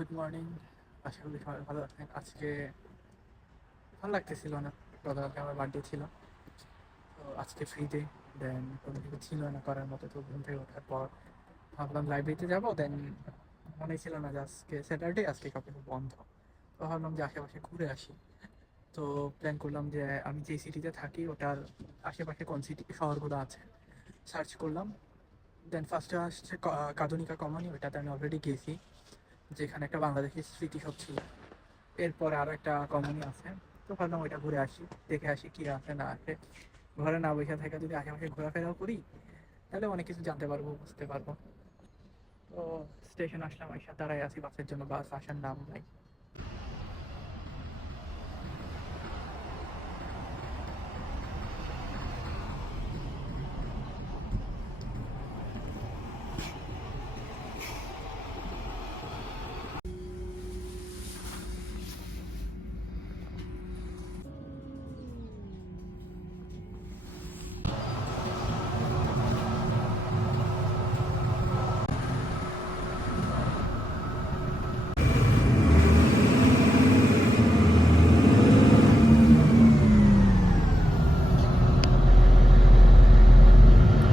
Good morning. আশা করি সবাই ভালো আছেন। আজকে ভালো লাগতেছিল না, গতকালকে আমার বার্থডে ছিল, তো আজকে ফ্রি ডে। দেন কোনো কিছু ছিল না করার মতো, তো ঘুম থেকে ওঠার পর ভাবলাম লাইব্রেরিতে যাবো। দেন মনে ছিল না যে আজকে স্যাটারডে, আজকে কাউকে বন্ধ, তো ভাবলাম যে আশেপাশে ঘুরে আসি। তো প্ল্যান করলাম যে আমি যে সিটিতে থাকি ওটার আশেপাশে কোন সিটি শহরগুলো আছে সার্চ করলাম। দেন ফার্স্টে আসছে কাদুনিকা কমানি, ওইটাতে আমি অলরেডি গেছি, যেখানে একটা বাংলাদেশি স্মৃতিসৌধ ছিল। এরপরে আরও একটা কমনি আছে, তো ভাবলাম ওইটা ঘুরে আসি, দেখে আসি কি আছে না আছে। ঘরে না বসে থেকে যদি আশেপাশে ঘোরাফেরাও করি তাহলে অনেক কিছু জানতে পারবো, বুঝতে পারবো। তো স্টেশন আসলাম, এসে দাঁড়াই আছি বাসের জন্য, বাস আসার নাম নাই।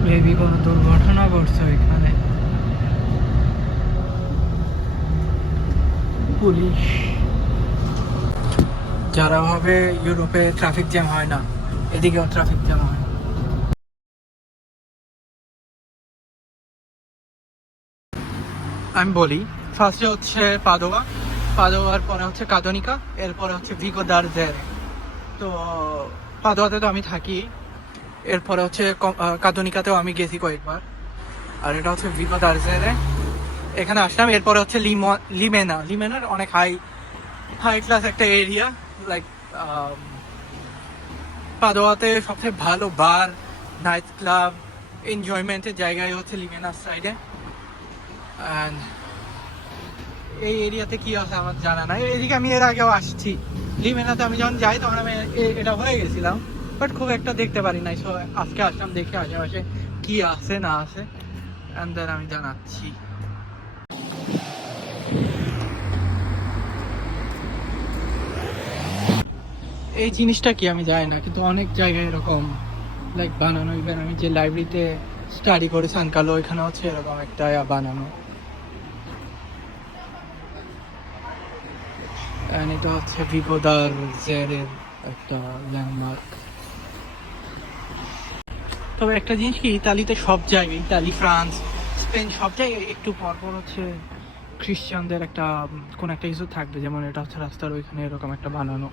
বেবি কোনো দুর্ঘটনা ঘটছে এখানে, পুলিশ। যারা ভাবে ইউরোপে ট্রাফিক জ্যাম হয় না, এদিকেও ট্রাফিক জ্যাম হয়। আমি বলি, ফার্স্টে হচ্ছে পাদোয়া, পাদোয়ার পরে হচ্ছে কাদনিকা, এরপরে হচ্ছে ভিগো দারজেরে। তো পাদোয়াতে তো আমি থাকি, এরপরে হচ্ছে কাদনিকাতেও আমি গেছি কয়েকবার, আর এটা হচ্ছে ভিগো দারজেরে। এখানে আসলাম, এরপরে হচ্ছে লিমেনা। লিমেনার অনেক হাই হাই ক্লাস একটা এরিয়া, লাইক পাদোয়াতে সবচেয়ে ভালো বার, নাইট ক্লাব, এনজয়মেন্টের জায়গায় হচ্ছে লিমেনার সাইডে। অ্যান্ড এই এরিয়াতে কি আছে আমার জানা নাই, এদিকে আমি এর আগেও আসছি। লিমেনাতে আমি যখন যাই তখন আমি এটা হয়ে গেছিলাম, বাট খুব একটা দেখতে পারি নাই। সো আজকে আসলাম, দেখে আশেপাশে কি আছে না আছে, অ্যান্ড দেন আমি জানাচ্ছি। এই জিনিসটা কি আমি জানি না, কিন্তু অনেক জায়গায় এরকম লাইক বানানো। ইভেন আমি যে লাইব্রেরিতে স্টাডি করি সানকালো, ওইখানে হচ্ছে এরকম একটা বানানো। অ্যান্ড এটা হচ্ছে ভিগোদার জেরের একটা ল্যান্ডমার্ক। তবে একটা জিনিস কি, ইতালিতে সব জায়গায়, ইতালি, ফ্রান্স, স্পেন, সব জায়গায় একটু পরপর হচ্ছে খ্রিস্টানদের একটা কোন একটা কিছু থাকবে। যেমন এটা হচ্ছে রাস্তার ওইখানে এরকম একটা বানানো,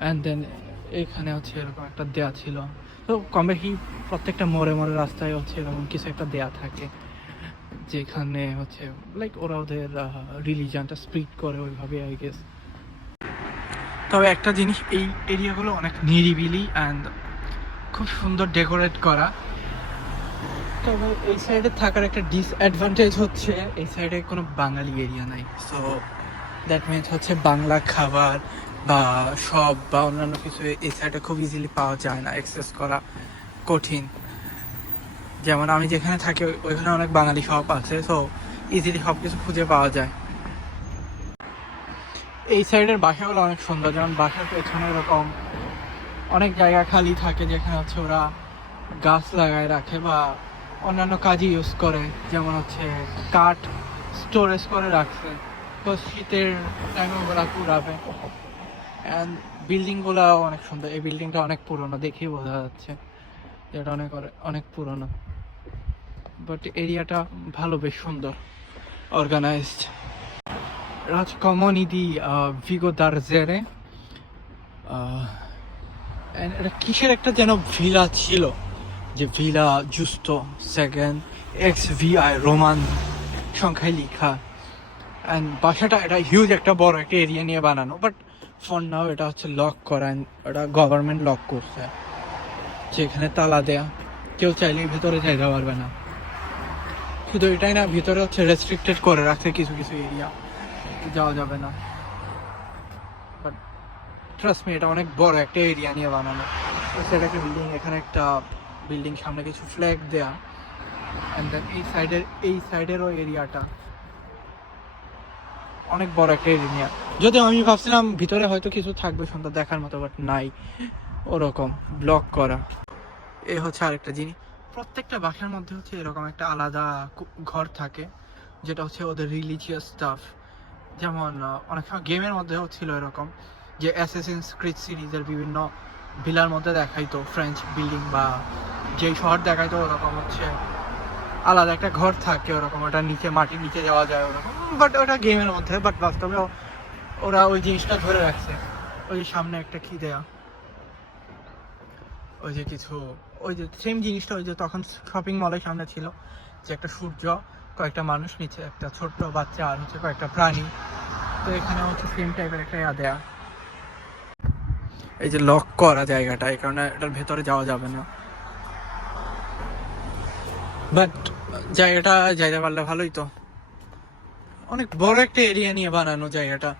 অ্যান্ড দেন এখানে হচ্ছে এরকম একটা দেয়া ছিল। তো কম বেশি প্রত্যেকটা মোড়ে মোড়ে রাস্তায় হচ্ছে এরকম কিছু একটা দেয়া থাকে, যেখানে হচ্ছে লাইক ওরা ওদের রিলিজিয়ানটা স্প্রিট করে ওইভাবে, আই গেস। তবে একটা জিনিস, এই এরিয়াগুলো অনেক নিরিবিলি অ্যান্ড খুব সুন্দর ডেকোরেট করা। তবে এই সাইডে থাকার একটা ডিসঅ্যাডভান্টেজ হচ্ছে এই সাইডে কোনো বাঙালি এরিয়া নাই। সো দ্যাট মিনস হচ্ছে বাংলা খাবার বা শপ বা অন্যান্য কিছু এই সাইডে খুব ইজিলি পাওয়া যায় না, অ্যাক্সেস করা কঠিন। যেমন আমি যেখানে থাকি ওইখানে অনেক বাঙালি শপ আছে, সো ইজিলি সব কিছু খুঁজে পাওয়া যায়। এই সাইডের বাসাগুলো অনেক সুন্দর, যেমন বাসার পেছনে এরকম অনেক জায়গা খালি থাকে, যেখানে হচ্ছে ওরা গাছ লাগায় রাখে বা অন্যান্য কাজে ইউজ করে। যেমন হচ্ছে কাঠ স্টোরেজ করে রাখছে, তো শীতের টাইমে ওগুলা পুরাবে। অ্যান্ড বিল্ডিংগুলাও অনেক সুন্দর। এই বিল্ডিংটা অনেক পুরনো, দেখেই বোঝা যাচ্ছে যে এটা অনেক অনেক পুরনো, বাট এরিয়াটা ভালো, বেশ সুন্দর, অর্গানাইজড। রাজকমনি দি ভিগো দারজেরে। এটা কিসের একটা যেন ভিলা ছিল, যে ভিলা জুস্তো সেকেন্ড XVI রোমান সংখ্যায় লেখা। অ্যান্ড বাসাটা এটা হিউজ একটা বড় একটা এরিয়া নিয়ে বানানো, বাট ফর নাও এটা হচ্ছে লক করা, এটা গভর্নমেন্ট লক করছে, যেখানে তালা দেয়া, কেউ চাইলেই ভেতরে যাইতে পারবে না। শুধু এটাই না, ভিতরে হচ্ছে রেস্ট্রিক্টেড করে রাখছে কিছু কিছু এরিয়া, যাওয়া যাবে না। বাট ট্রাস্ট মি, এটা অনেক বড় একটা এরিয়া নিয়ে বানানো। সেটা একটা বিল্ডিং, এখানে একটা বিল্ডিং, সামনে কিছু ফ্ল্যাগ দেয়া, অ্যান্ড দেন এই সাইডেরও এরিয়াটা অনেক বড় একটা এরিয়া। যদিও আমি ভাবছিলাম ভিতরে হয়তো কিছু থাকবে সুন্দর দেখার মতো, বাট নাই, ওরকম ব্লক করা। এই হচ্ছে আরেকটা জিনিস, প্রত্যেকটা বাসার মধ্যে হচ্ছে এরকম একটা আলাদা ঘর থাকে, যেটা হচ্ছে ওদের রিলিজিয়াস স্টাফ। যেমন অনেক সময় গেমের মধ্যেও ছিল এরকম, যে অ্যাসাসিনস ক্রিড সিরিজের বিভিন্ন ভিলার মধ্যে দেখাইতো ফ্রেঞ্চ বিল্ডিং বা যেই শহর দেখাইতো ওরকম হচ্ছে আলাদা একটা ঘর থাকে ওরকম, ওটা নিচে মাটির নিচে যাওয়া যায় ওরকম, বাট ওটা গেমের মধ্যে, বাট বাস্তবে ওরা ওই জিনিসটা ধরে রাখছে। ওই যে সামনে একটা কি দেয়া, ওই যে কিছু, ওই যে সেম জিনিসটা ওই যে তখন শপিং মলের সামনে ছিল, যে একটা সূর্য, কয়েকটা মানুষ, নিচে একটা ছোট্ট বাচ্চা, আর হচ্ছে কয়েকটা প্রাণী। তো এখানে হচ্ছে সেম টাইপের একটা দেয়া। এই যে লক করা জায়গাটা, এই কারণে এটার ভেতরে যাওয়া যাবে না, বাট জায়গাটা যাইতে পারলে ভালোই। তো অনেক বড় একটা এরিয়া নিয়ে বানানো জায়গাটা।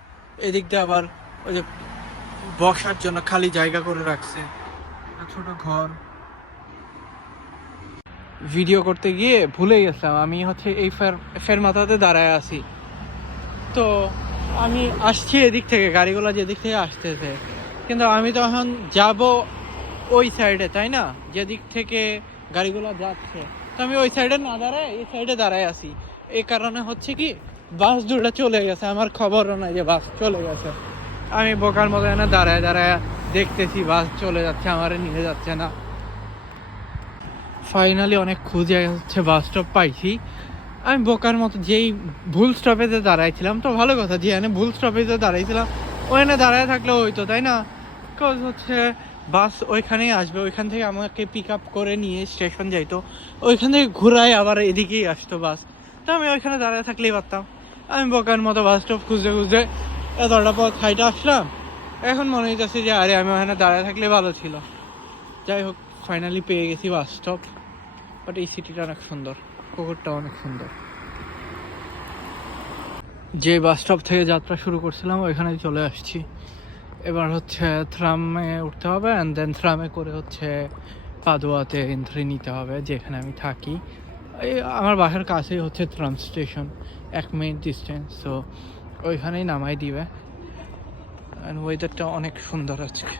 এদিক দিয়ে আবার ওই যে বসার জন্য খালি জায়গা করে রাখছে, ছোট ঘর। ভিডিও করতে গিয়ে ভুলে গেছিলাম আমি হচ্ছে এই ফেরমাথাতে দাঁড়ায় আছি। তো আমি আসছি এদিক থেকে, গাড়িগুলো যেদিক থেকে আসতেছে, কিন্তু আমি তখন যাব ওই সাইডে, তাই না, যেদিক থেকে গাড়িগুলো যাচ্ছে। তো আমি ওই সাইডে না দাঁড়ায় এই সাইডে দাঁড়ায় আছি। এই কারণে হচ্ছে কি, বাস দুটো চলে গেছে, আমার খবরও নাই যে বাস চলে গেছে। আমি বোকার মতো এনে দাঁড়ায় দাঁড়ায় দেখতেছি বাস চলে যাচ্ছে, আমার নিয়ে যাচ্ছে না। ফাইনালি অনেক খুঁজে হচ্ছে বাস স্টপ পাইছি। আমি বোকার মতো যেই ভুল স্টপেজে দাঁড়াইছিলাম, তো ভালো কথা, যে এনে ভুল স্টপেজে দাঁড়াইছিলাম ওখানে দাঁড়ায় থাকলেও হইতো, তাই না? বিকজ হচ্ছে বাস ওইখানেই আসবে, ওইখান থেকে আমাকে পিক আপ করে নিয়ে স্টেশন যাইতো, ওইখান থেকে ঘুরায় আবার এদিকেই আসতো বাস। তো আমি ওইখানে দাঁড়ায় থাকলেই পারতাম। আমি বোকার মতো বাস স্টপ খুঁজে খুঁজে এতটা পথ হাইটে আসলাম। এখন মনে হইতেছে যে আরে আমি ওখানে দাঁড়ায় থাকলে ভালো ছিল। যাই হোক, ফাইনালি পেয়ে গেছি বাস স্টপ। বাট এই সিটিটা অনেক সুন্দর, পুকুরটা অনেক সুন্দর। যে বাস স্টপ থেকে যাত্রা শুরু করছিলাম ওইখানে চলে আসছি। এবার হচ্ছে ট্রামে উঠতে হবে, অ্যান্ড দেন ট্রামে করে হচ্ছে পাদুয়াতে এন্ট্রি নিতে হবে, যেখানে আমি থাকি। এই আমার বাসার কাছেই হচ্ছে tram station, 1 minute distance. So ওইখানেই নামাই দিবে। অ্যান্ড ওয়েদারটা অনেক সুন্দর আজকে।